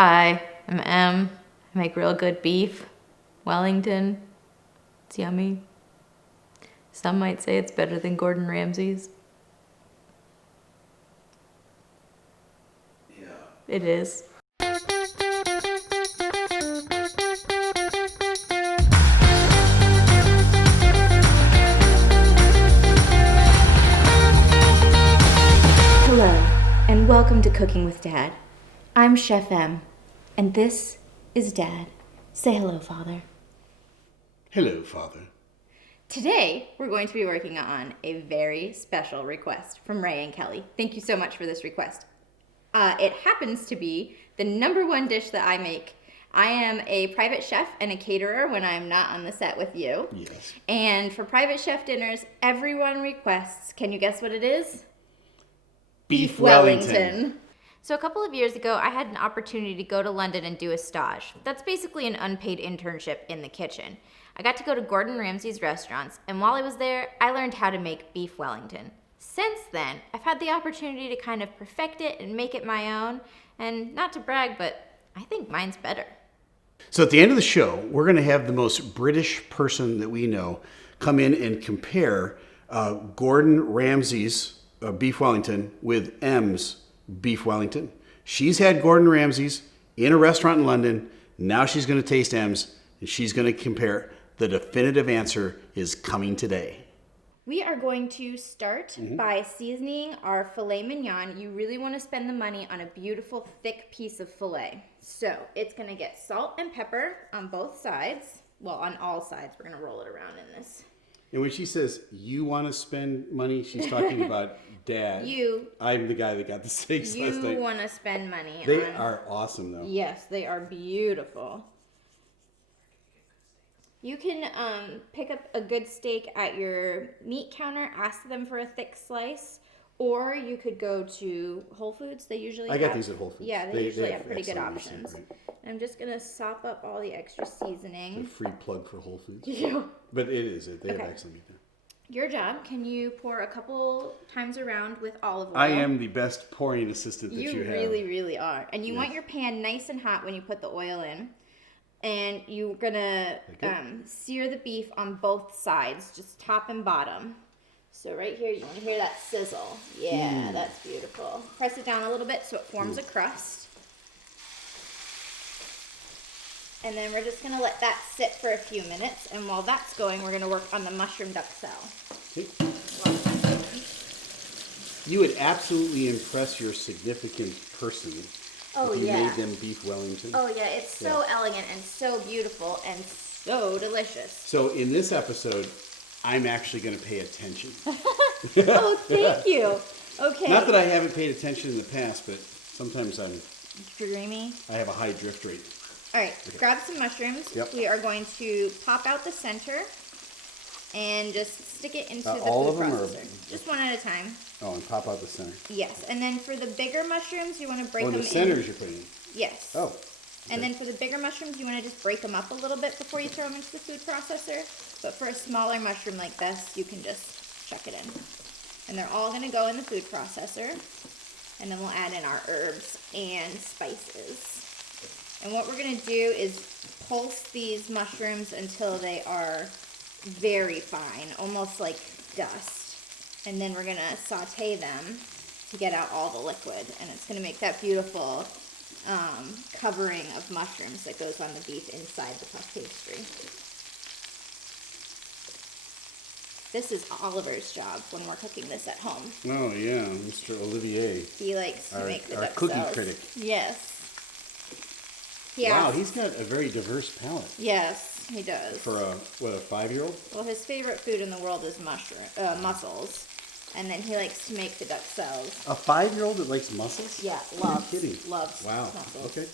Hi, I'm Em. I make real good beef. Wellington. It's yummy. Some might say it's better than Gordon Ramsay's. Yeah. It is. Hello, and welcome to Cooking with Dad. I'm Chef Em, and this is Dad. Say hello, Father. Hello, Father. Today, we're going to be working on a very special request from Ray and Kelly. Thank you so much for this request. It happens to be the number one dish that I make. I am a private chef and a caterer when I'm not on the set with you. Yes. And for private chef dinners, everyone requests, can you guess what it is? Beef Wellington. So a couple of years ago, I had an opportunity to go to London and do a stage. That's basically an unpaid internship in the kitchen. I got to go to Gordon Ramsay's restaurants, and while I was there, I learned how to make beef Wellington. Since then, I've had the opportunity to kind of perfect it and make it my own, and not to brag, but I think mine's better. So at the end of the show, we're going to have the most British person that we know come in and compare Gordon Ramsay's beef Wellington with Em's beef Wellington. She's had Gordon Ramsay's in a restaurant in London. Now she's going to taste Em's, and she's going to compare. The definitive answer is coming today. We are going to start by seasoning our filet mignon. You really want to spend the money on a beautiful, thick piece of filet. So it's going to get salt and pepper on both sides. Well, on all sides. We're going to roll it around in this. And when she says you want to spend money, she's talking about Dad. I'm the guy that got the steaks last night. You want to spend money. They are awesome, though. Yes, they are beautiful. You can pick up a good steak at your meat counter, ask them for a thick slice, or you could go to Whole Foods. They usually I got these at Whole Foods. Yeah, they usually have pretty good excellent options. meat. I'm just going to sop up all the extra seasoning. It's a free plug for Whole Foods. Yeah. But it is. They have excellent meat there. Your job, can you pour a couple times around with olive oil? I am the best pouring assistant that you have. You really, really are. And you want your pan nice and hot when you put the oil in. And you're going to sear the beef on both sides, just top and bottom. So right here, you want to hear that sizzle. Yeah, that's beautiful. Press it down a little bit so it forms a crust. And then we're just going to let that sit for a few minutes. And while that's going, we're going to work on the mushroom duxelle. Okay. You would absolutely impress your significant person if you made them beef Wellington. Oh, yeah. It's so elegant and so beautiful and so delicious. So in this episode, I'm actually going to pay attention. Oh, thank you. Okay. Not that I haven't paid attention in the past, but sometimes dreamy. I have a high drift rate. All right, grab some mushrooms. Yep. We are going to pop out the center and just stick it into the all food of them processor. Just one at a time. Oh, and pop out the center. Yes, and then for the bigger mushrooms, you want to break them the in. centers you're putting in. Yes. Oh. And then for the bigger mushrooms, you want to just break them up a little bit before you throw them into the food processor. But for a smaller mushroom like this, you can just chuck it in. And they're all going to go in the food processor. And then we'll add in our herbs and spices. And what we're going to do is pulse these mushrooms until they are very fine, almost like dust. And then we're going to saute them to get out all the liquid. And it's going to make that beautiful covering of mushrooms that goes on the beef inside the puff pastry. This is Oliver's job when we're cooking this at home. Oh, yeah, Mr. Olivier. He likes to make the our duxelles. cookie critic. Yes. Wow, he's got a very diverse palate. Yes, he does. For a 5-year-old? Well, his favorite food in the world is mussels. And then he likes to make the duxelles. A 5-year-old that likes mussels? Yeah, loves. Are you kidding? Loves wow. mussels. Okay.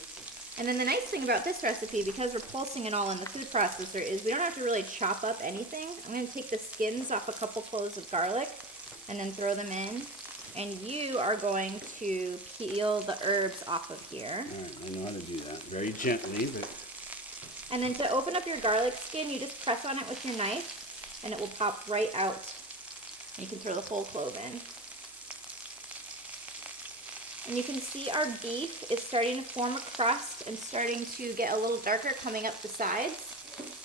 And then the nice thing about this recipe, because we're pulsing it all in the food processor, is we don't have to really chop up anything. I'm going to take the skins off a couple cloves of garlic and then throw them in. And you are going to peel the herbs off of here. All right, I know how to do that. Very gently, but... And then to open up your garlic skin, you just press on it with your knife, and it will pop right out. You can throw the whole clove in. And you can see our beef is starting to form a crust and starting to get a little darker coming up the sides.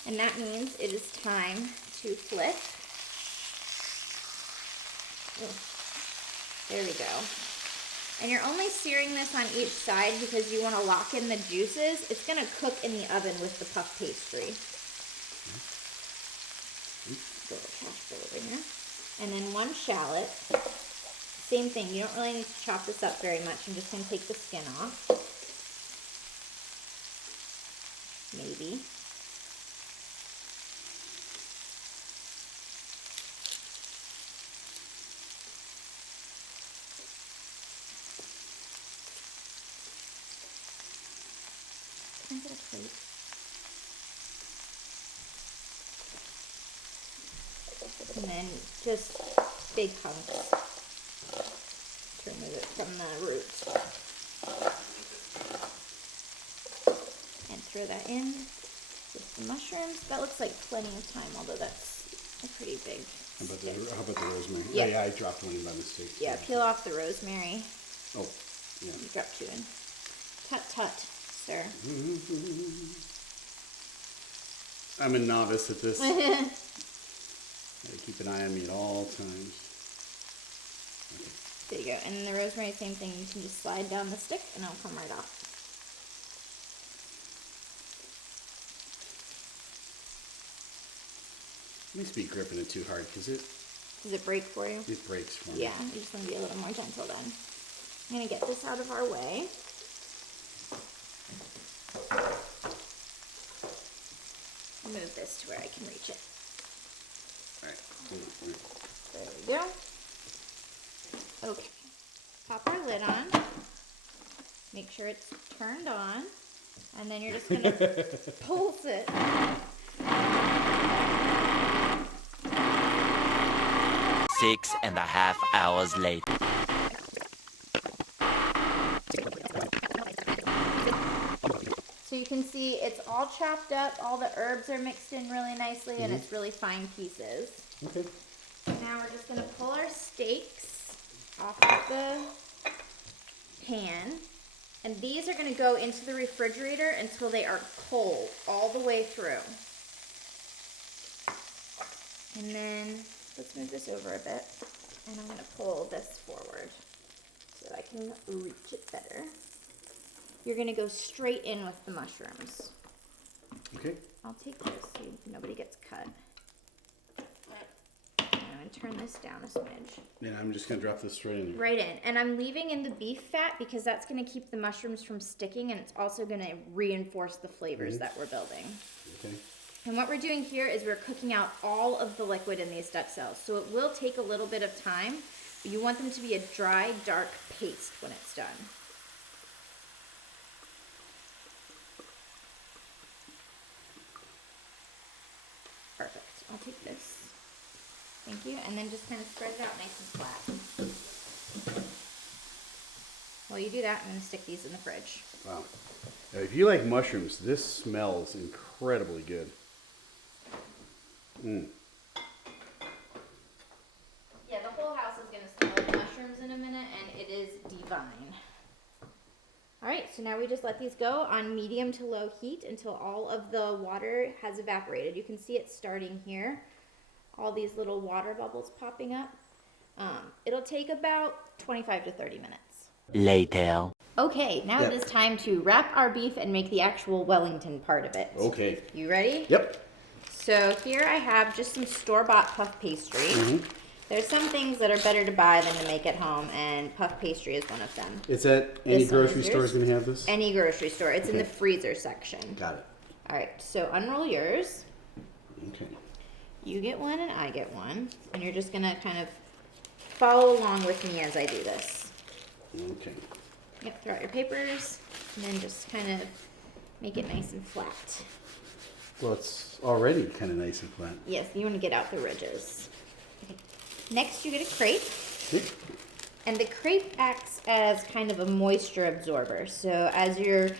And that means it is time to flip. Ooh, there we go. And you're only searing this on each side because you want to lock in the juices. It's going to cook in the oven with the puff pastry. Go over here. And then 1 shallot. Same thing, you don't really need to chop this up very much. I'm just going to take the skin off. Maybe. Can I get a plate? And then just big hunks to remove it from the roots. And throw that in with the mushrooms. That looks like plenty of time, although that's a pretty big stick. How about the rosemary? Yeah. Oh, yeah, I dropped one in by mistake. Yeah, peel off the rosemary. Oh, yeah. You dropped 2 in. Tut tut, sir. I'm a novice at this. Gotta keep an eye on me at all times. Okay. There you go. And then the rosemary, same thing. You can just slide down the stick and it'll come right off. Let me be gripping it too hard because Does it break for you? it breaks for me. Yeah, you just want to be a little more gentle then. I'm going to get this out of our way. Move this to where I can reach it. All right. There we go. Okay. Pop our lid on. Make sure it's turned on. And then you're just going to pulse it. Six and a half hours later. So you can see it's all chopped up, all the herbs are mixed in really nicely, and it's really fine pieces. Okay. Now we're just going to pull our steaks off of the pan, and these are going to go into the refrigerator until they are cold all the way through. And then let's move this over a bit, and I'm going to pull this forward so I can reach it better. You're going to go straight in with the mushrooms. Okay. I'll take this so nobody gets cut. I'm going to turn this down a smidge. Then I'm just going to drop this straight in there. Right in. And I'm leaving in the beef fat because that's going to keep the mushrooms from sticking, and it's also going to reinforce the flavors that we're building. Okay. And what we're doing here is we're cooking out all of the liquid in these duxelles. So it will take a little bit of time, but you want them to be a dry, dark paste when it's done. Perfect. I'll take this. Thank you. And then just kind of spread it out nice and flat. While you do that, I'm going to stick these in the fridge. Wow. Now, if you like mushrooms, this smells incredibly good. Mm. Yeah, the whole house is going to smell like mushrooms in a minute, and it is divine. All right, so now we just let these go on medium to low heat until all of the water has evaporated. You can see it starting here, all these little water bubbles popping up. It'll take about 25 to 30 minutes. Later. Okay, now it is time to wrap our beef and make the actual Wellington part of it. Okay. You ready? Yep. So here I have just some store-bought puff pastry. There's some things that are better to buy than to make at home, and puff pastry is one of them. Is that any This one is grocery store is yours? going to have this? Any grocery store. It's in the Okay. freezer section. Got it. All right, so unroll yours. Okay. You get one and I get one. And you're just going to kind of follow along with me as I do this. Okay. Yep, throw out your papers, and then just kind of make it nice and flat. Well, it's already kind of nice and flat. Yes, you want to get out the ridges. Okay. Next, you get a crepe. Okay. And the crepe acts as kind of a moisture absorber. So as your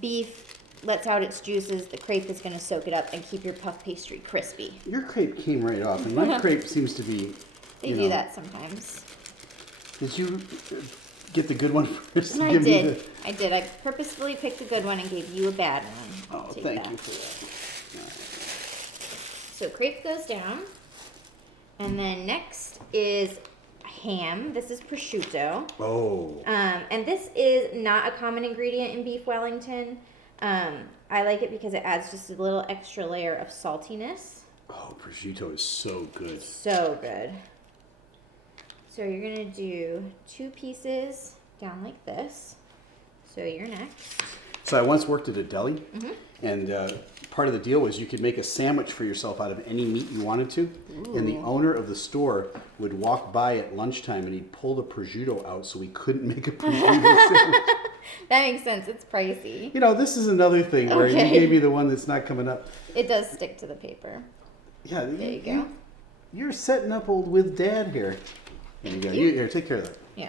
beef lets out its juices, the crepe is going to soak it up and keep your puff pastry crispy. Your crepe came right off, and my crepe seems to be. They do that sometimes. Did you get the good one first? I Give me did. I did. I purposefully picked a good one and gave you a bad one. Oh, Take thank that. you for that. So crepe goes down. And then next is ham. This is prosciutto. Oh. And this is not a common ingredient in beef Wellington. I like it because it adds just a little extra layer of saltiness. Oh, prosciutto is so good. So good. So you're gonna do 2 pieces down like this. So you're next. So I once worked at a deli, Mm-hmm. and part of the deal was you could make a sandwich for yourself out of any meat you wanted to. And the owner of the store would walk by at lunchtime and he'd pull the prosciutto out so we couldn't make a prosciutto sandwich. That makes sense. It's pricey. You know, this is another thing where you Okay. gave me the one that's not coming up. It does stick to the paper. Yeah, There you go. You're setting up old with dad here. There you go. You, here, take care of that. Yeah.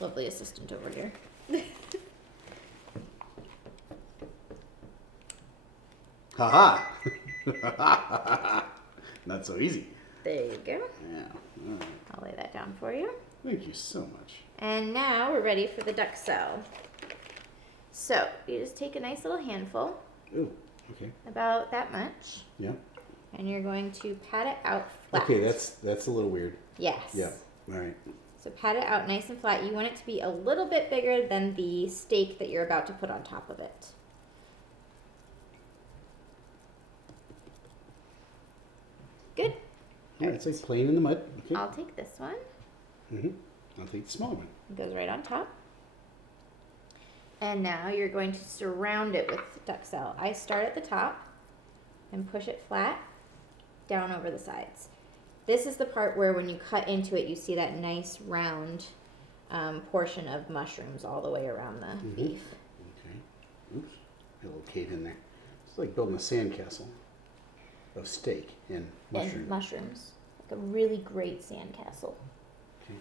Lovely assistant over here. Ha ha! Not so easy. There you go. Yeah. All right. I'll lay that down for you. Thank you so much. And now we're ready for the duxelle. So you just take a nice little handful, Ooh, okay. about that much, Yeah. and you're going to pat it out flat. Okay, that's a little weird. Yes. Yeah. All right. So pat it out nice and flat. You want it to be a little bit bigger than the steak that you're about to put on top of it. Good. Yeah, it's like playing in the mud. Okay. I'll take this one. I'll take the smaller one. It goes right on top. And now you're going to surround it with duxelle. I start at the top and push it flat down over the sides. This is the part where when you cut into it, you see that nice round portion of mushrooms all the way around the beef. Okay. Oops. A little cave in there. It's like building a sandcastle of steak and mushroom. And mushrooms. Like a really great sandcastle. Okay.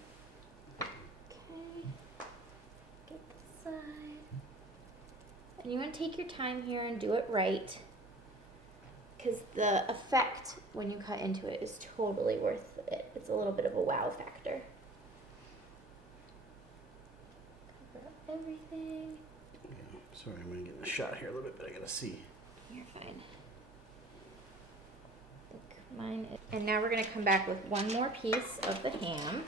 Okay. Get this side. And you want to take your time here and do it right. Because the effect when you cut into it is totally worth it. It's a little bit of a wow factor. Cover up everything. Yeah. Sorry, I'm gonna get a shot here a little bit, but I gotta see. You're fine. Look, mine is. And now we're going to come back with one more piece of the ham.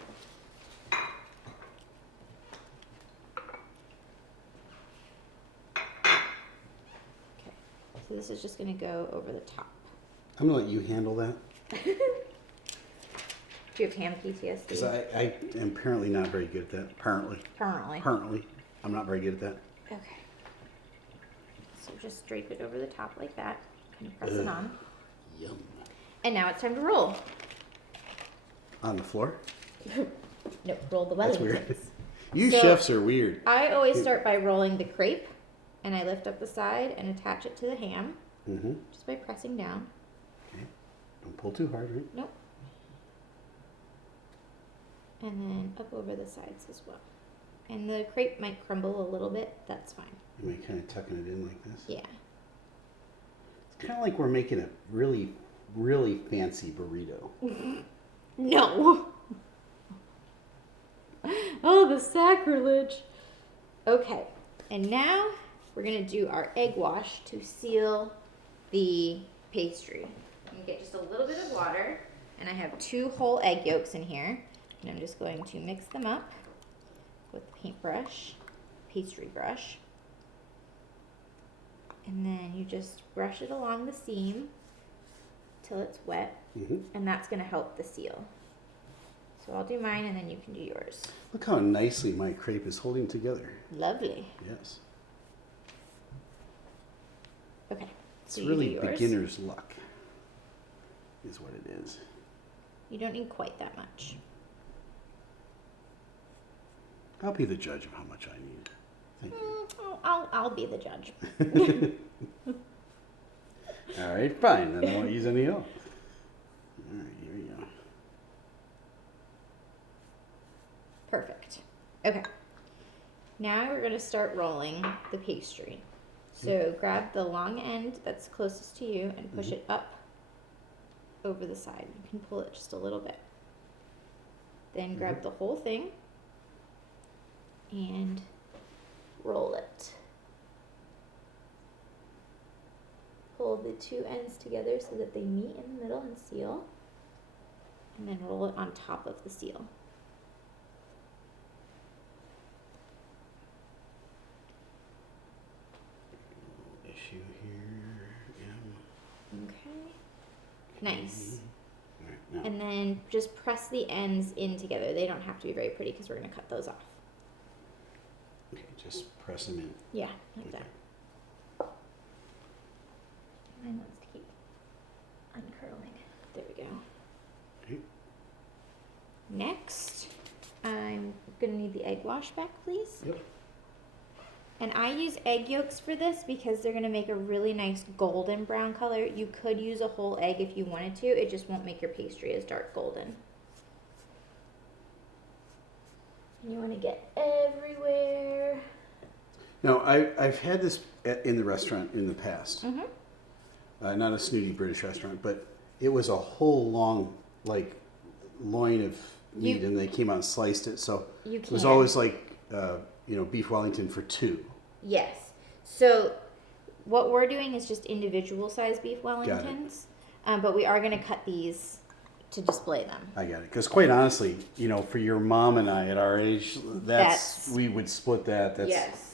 Okay. So this is just going to go over the top. I'm gonna let you handle that Do you have ham PTSD? because I am apparently not very good at that. Apparently, I'm not very good at that. Okay. So just drape it over the top like that and press it on. Yum. And now it's time to roll. On the floor? No, roll the That's Wellingtons. weird. You So- chefs are weird. I always start by rolling the crepe, and I lift up the side and attach it to the ham Mm-hmm. just by pressing down. Okay. Don't pull too hard, right? Nope. And then up over the sides as well. And the crepe might crumble a little bit. That's fine. Am I kind of tucking it in like this? Yeah. It's kind of like we're making a really, really fancy burrito. No. Oh, the sacrilege. Okay. And now we're going to do our egg wash to seal the pastry. You get just a little bit of water, and I have 2 whole egg yolks in here, and I'm just going to mix them up with the paintbrush, pastry brush, and then you just brush it along the seam till it's wet, Mm-hmm. and that's going to help the seal. So I'll do mine, and then you can do yours. Look how nicely my crepe is holding together. Lovely. Yes. Okay. It's So you really do yours. beginner's luck, is what it is. You don't need quite that much. I'll be the judge of how much I need. Thank you. I'll be the judge. All right, fine. Then I won't use any else. All right, here we go. Perfect. Okay. Now we're going to start rolling the pastry. So grab the long end that's closest to you and push it up over the side. You can pull it just a little bit. Then grab the whole thing and roll it. Pull the two ends together so that they meet in the middle and seal, and then roll it on top of the seal. Issue here, M. Okay. Nice. All right, now. And then just press the ends in together. They don't have to be very pretty because we're going to cut those off. Okay, just press them in. Yeah, like Okay. that. Mine wants to keep uncurling. There we go. Okay. Next, I'm going to need the egg wash back, please. Yep. And I use egg yolks for this because they're going to make a really nice golden brown color. You could use a whole egg if you wanted to. It just won't make your pastry as dark golden. You want to get everywhere. Now, I've had this in the restaurant in the past. Mm-hmm. Not a snooty British restaurant, but it was a whole long, like, loin of meat, and they came out and sliced it. So it was always like, beef Wellington for two. Yes. So what we're doing is just individual size beef Wellingtons, but we are going to cut these to display them. I got it. Because quite honestly, for your mom and I at our age, we would split that. That's, yes.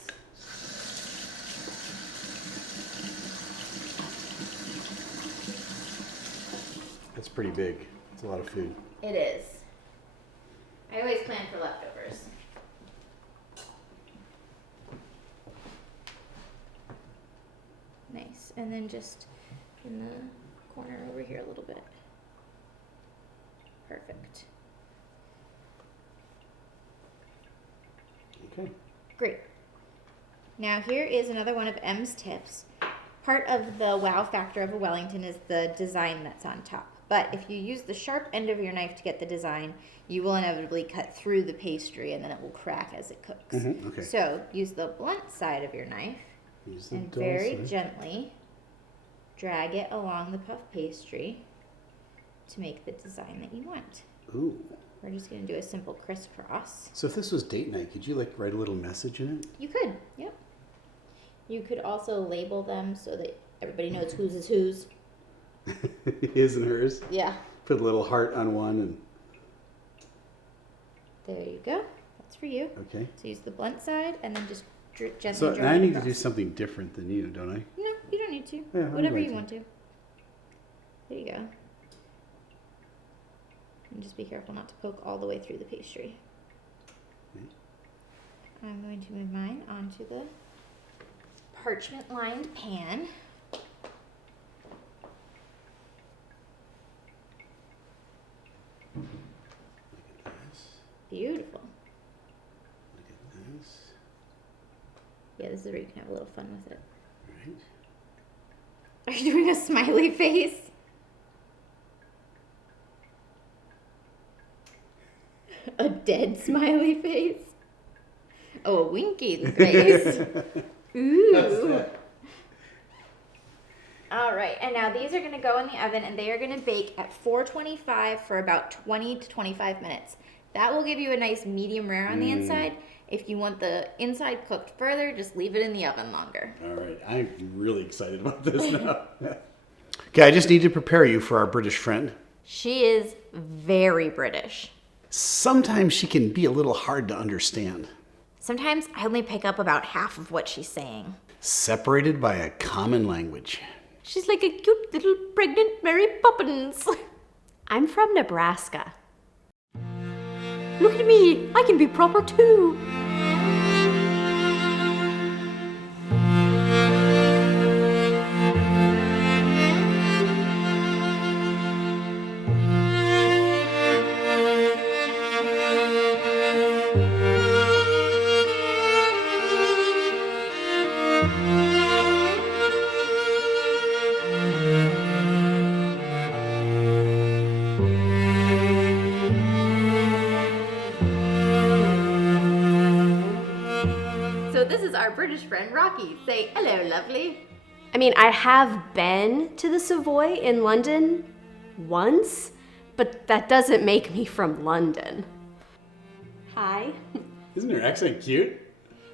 That's pretty big. It's a lot of food. It is. I always plan for leftovers. Nice. And then just in the corner over here a little bit. Perfect. Okay. Great. Now here is another one of M's tips. Part of the wow factor of a Wellington is the design that's on top. But if you use the sharp end of your knife to get the design, you will inevitably cut through the pastry and then it will crack as it cooks. Mm-hmm. Okay. So use the blunt side of your knife and very gently drag it along the puff pastry to make the design that you want. Ooh. We're just going to do a simple crisscross. So if this was date night, could you write a little message in it? You could, yep. You could also label them so that everybody knows whose is whose. His and hers. Yeah. Put a little heart on one and. There you go. That's for you. Okay. So use the blunt side and then just gently So draw now I it need to across. do something different than you, don't I? No, you don't need to. Yeah, I'm Whatever going you to. want to. There you go. And just be careful not to poke all the way through the pastry. Okay. I'm going to move mine onto the parchment lined pan. Look at this. Beautiful. Look at this. Yeah, this is where you can have a little fun with it. Right. Are you doing a smiley face? A dead smiley face? Oh, a winking face. Ooh. All right, and now these are going to go in the oven and they are going to bake at 425 for about 20 to 25 minutes. That will give you a nice medium rare on the inside. If you want the inside cooked further, just leave it in the oven longer. All right. I'm really excited about this now. Okay, I just need to prepare you for our British friend. She is very British. Sometimes she can be a little hard to understand. Sometimes I only pick up about half of what she's saying. Separated by a common language. She's like a cute little pregnant Mary Poppins. I'm from Nebraska. Look at me, I can be proper too. So this is our British friend Rocky. Say hello, lovely. I mean, I have been to the Savoy in London once, but that doesn't make me from London. Hi, Isn't her accent cute?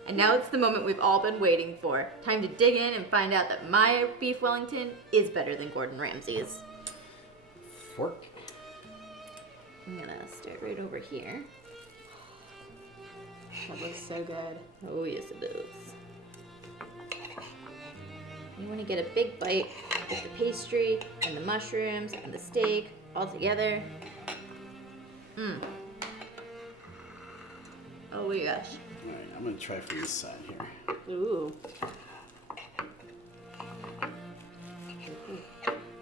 And now it's the moment we've all been waiting for. Time to dig in and find out that my beef Wellington is better than Gordon Ramsay's. Fork. I'm gonna start right over here. That looks so good. Oh, yes it is. You want to get a big bite with the pastry and the mushrooms and the steak all together. Oh my gosh. All right, I'm gonna try from this side here. Ooh.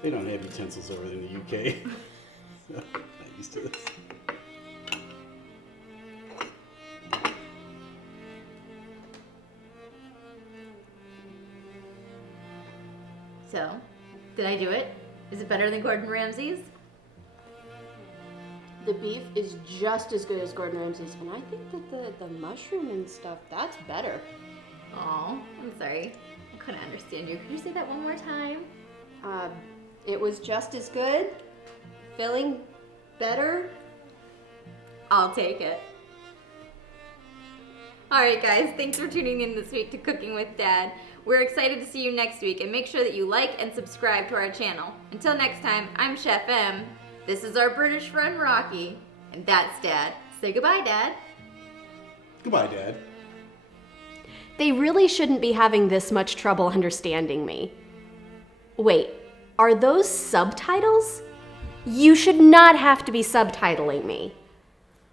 They don't have utensils over in the UK. So, not used to this. So, did I do it? Is it better than Gordon Ramsay's? The beef is just as good as Gordon Ramsay's, and I think that the mushroom and stuff, that's better. Oh, I'm sorry. I couldn't understand you. Could you say that one more time? It was just as good, filling better. I'll take it. Alright guys, thanks for tuning in this week to Cooking with Dad. We're excited to see you next week, and make sure that you like and subscribe to our channel. Until next time, I'm Chef M. This is our British friend Rocky, and that's Dad. Say goodbye, Dad. Goodbye, Dad. They really shouldn't be having this much trouble understanding me. Wait, are those subtitles? You should not have to be subtitling me.